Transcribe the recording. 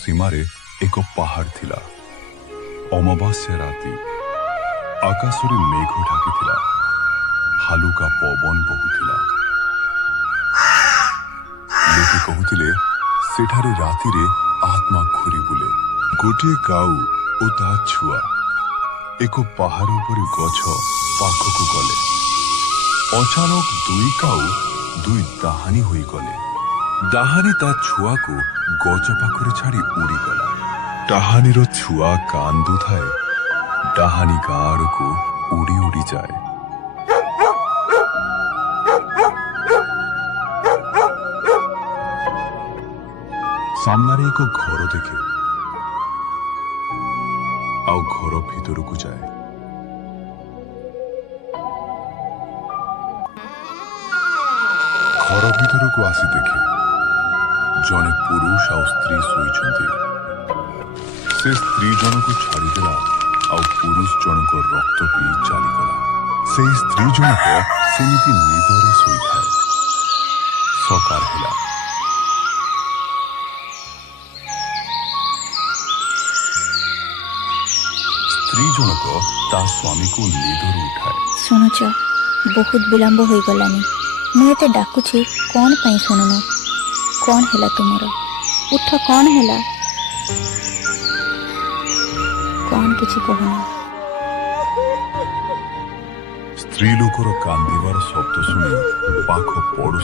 ସୀମାରେ ଏକ ପାହାଡ଼ ଥିଲା। ଅମାବାସ୍ୟା ରାତି। ଆକାଶରେ ମେଘ ଢାକିଥିଲା। ହାଲୁକା ପବନ ବହୁଥିଲା। ଲୋକେ କହୁଥିଲେ ସେଠାରେ ରାତିରେ ଆତ୍ମା ଘୁରି ବୁଲେ। ଗୋଟିଏ କାଉ ଓ ତା ଛୁଆ ଏକ ପାହାଡ଼ ଉପରେ ଗଛ ପାଖକୁ ଗଲେ। ଅଚାନକ ଦୁଇ କାଉ ଦୁଇ ଡାହାଣୀ ହୋଇଗଲେ। ଡାହାଣୀ ତା ଛୁଆକୁ ଗଛ ପାଖରେ ଛାଡ଼ି ଉଡ଼ିଗଲା। ଡାହାଣୀର ଛୁଆ କାନ୍ଦୁଥାଏ। ଡାହାଣୀ ଗାଁ ଆଡ଼କୁ ଉଡ଼ି ଉଡ଼ି ଯାଏ। ସାମ୍ନାରେ ଏକ ଘର ଦେଖେ, ଆଉ ଘର ଭିତରକୁ ଯାଏ। ଘର ଭିତରକୁ ଆସି ଦେଖେ ଜଣେ ପୁରୁଷ ଆଉ ସ୍ତ୍ରୀ ଶୋଇଛନ୍ତି। ସେ ସ୍ତ୍ରୀ ଜଣକୁ ଛାଡ଼ିଦେଲା ଆଉ ପୁରୁଷ ଜଣକ ରକ୍ତ ପିଇ ଚାଲିଗଲା। ସେଇ ସ୍ତ୍ରୀ ଜଣକ ସେମିତି ନିଦରେ ଶୋଇଥାଏ। ସକାଳ ହେଲା। ସ୍ତ୍ରୀ ଜଣକ ତା ସ୍ୱାମୀକୁ ନିଦରୁ ଉଠାଏ। ଶୁଣୁଛ, ବହୁତ ବିଳମ୍ବ ହୋଇଗଲାନି। ମୁଁ ଏତେ ଡାକୁଛି, କ'ଣ ପାଇଁ ଶୁଣୁନ? କ'ଣ ହେଲା ତୁମର? ଉଠ, କ'ଣ ହେଲା? କ'ଣ କିଛି କହୁନ? ସ୍ତ୍ରୀ ଲୋକର କାନ୍ଦିବାର ଶବ୍ଦ ଶୁଣି ପାଖ ପଡ଼ୋଶୀ